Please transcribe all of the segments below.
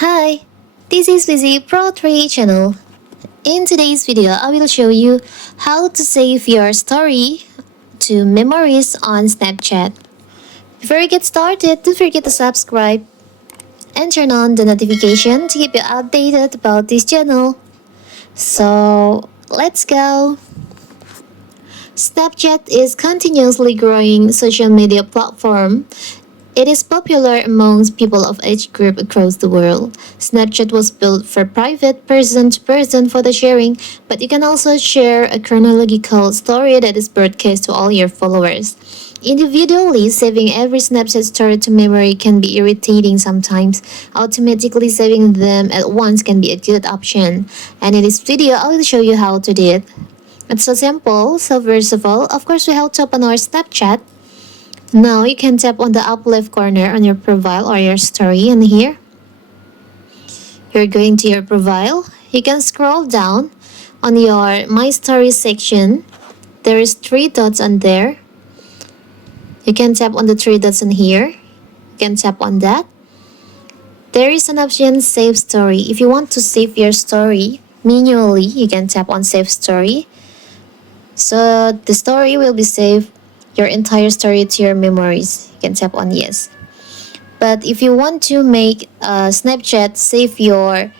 Hi, this is Vizzy Pro 3 channel. In today's video, I will show you how to save your story to memories on Snapchat. Before we get started, don't forget to subscribe and turn on the notification to keep you updated about this channel. So, let's go! Snapchat is continuously growing social media platform. It is popular amongst people of age group across the world. Snapchat was built for private person-to-person photo sharing, but you can also share a chronological story that is broadcast to all your followers. Individually, saving every Snapchat story to memory can be irritating sometimes. Automatically saving them at once can be a good option. And in this video, I will show you how to do it. It's so simple. So first of all, of course, we have to open our Snapchat. Now you can tap on the up left corner on your profile or your story, and here you're going to your profile. You can scroll down on your My Story section. There is 3 dots on there. You can tap on the 3 dots in here. You can tap on that. There is an option Save Story. If you want to save your story manually, you can tap on Save Story. So the story will be saved, your entire story, to your memories. You can tap on yes. But if you want to make Snapchat save your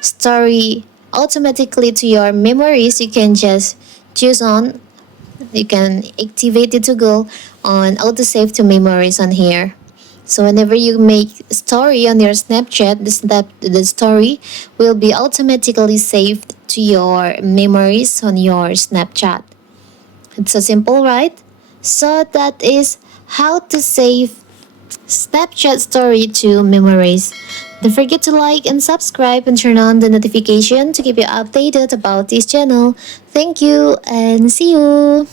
story automatically to your memories, you can just you can activate the toggle on autosave to memories on here. So whenever you make story on your Snapchat, the story will be automatically saved to your memories on your Snapchat. It's so simple, right? So that is how to save Snapchat story to memories. Don't forget to like and subscribe and turn on the notification to keep you updated about this channel. Thank you and see you!